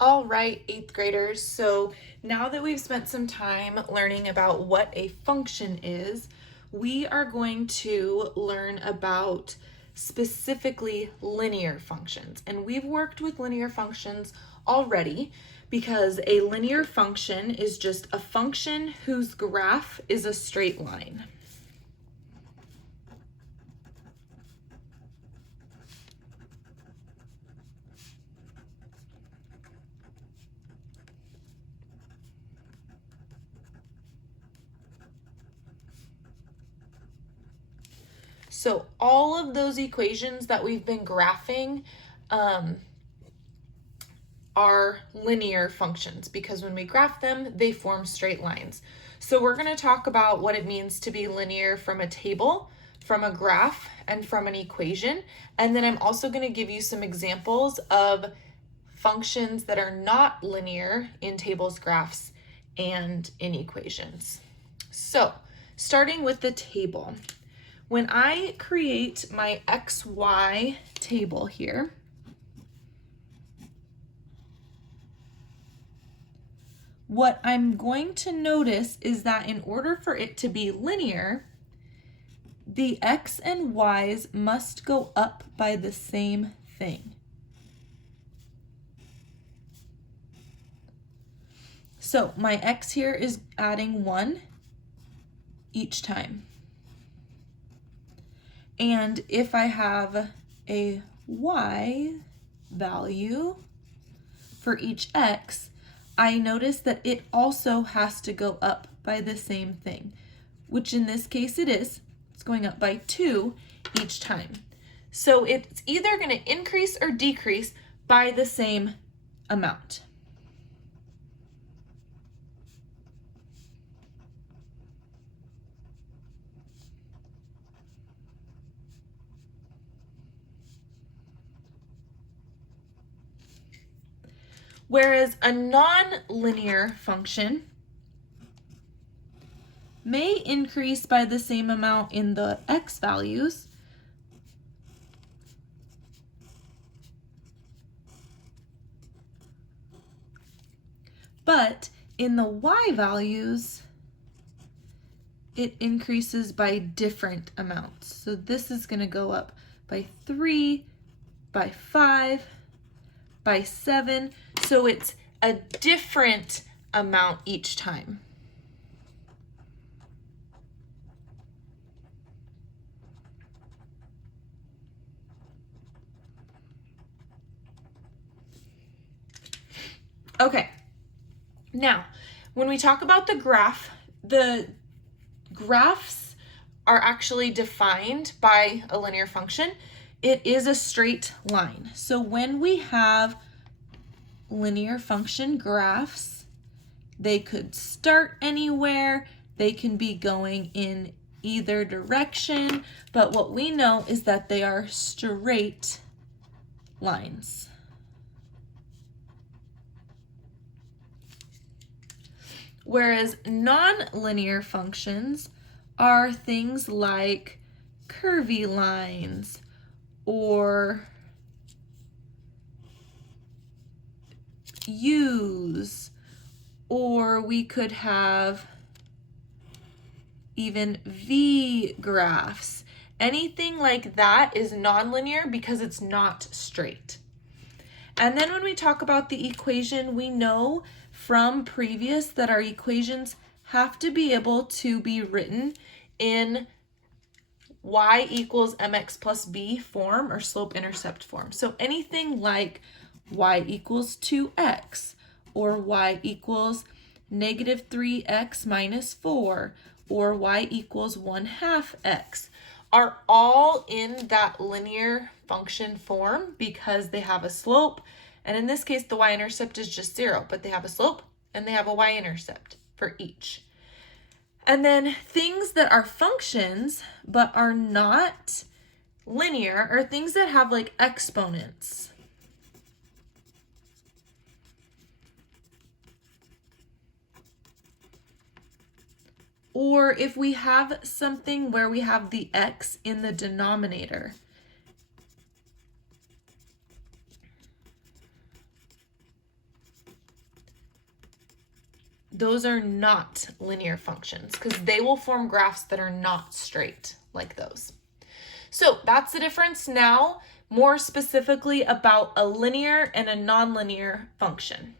All right, eighth graders. So now that we've spent some time learning about what a function is, we are going to learn about specifically linear functions. And we've worked with linear functions already because a linear function is just a function whose graph is a straight line. So all of those equations that we've been graphing are linear functions because when we graph them, they form straight lines. So we're going to talk about what it means to be linear from a table, from a graph, and from an equation. And then I'm also going to give you some examples of functions that are not linear in tables, graphs, and in equations. So starting with the table. When I create my XY table here, what I'm going to notice is that in order for it to be linear, the X and Y's must go up by the same thing. So my X here is adding 1 each time. And if I have a Y value for each X, I notice that it also has to go up by the same thing, which in this case it is. It's going up by 2 each time. So it's either going to increase or decrease by the same amount. Whereas a non-linear function may increase by the same amount in the X values, but in the Y values, it increases by different amounts. So this is going to go up by 3, by 5, by 7. So it's a different amount each time. Okay, now when we talk about the graphs are actually defined by a linear function. It is a straight line. So when we have linear function graphs, they could start anywhere, they can be going in either direction, but what we know is that they are straight lines. Whereas non-linear functions are things like curvy lines or U's, or we could have even V graphs. Anything like that is nonlinear because it's not straight. And then when we talk about the equation, we know from previous that our equations have to be able to be written in y equals mx plus b form or slope-intercept form. So anything like y equals 2x or y equals negative 3x minus 4 or y equals 1/2 x are all in that linear function form because they have a slope. And in this case, the y-intercept is just 0, but they have a slope and they have a y-intercept for each. And then things that are functions but are not linear are things that have like exponents. Or if we have something where we have the x in the denominator. those are not linear functions because they will form graphs that are not straight like those. So that's the difference. Now, more specifically about a linear and a nonlinear function.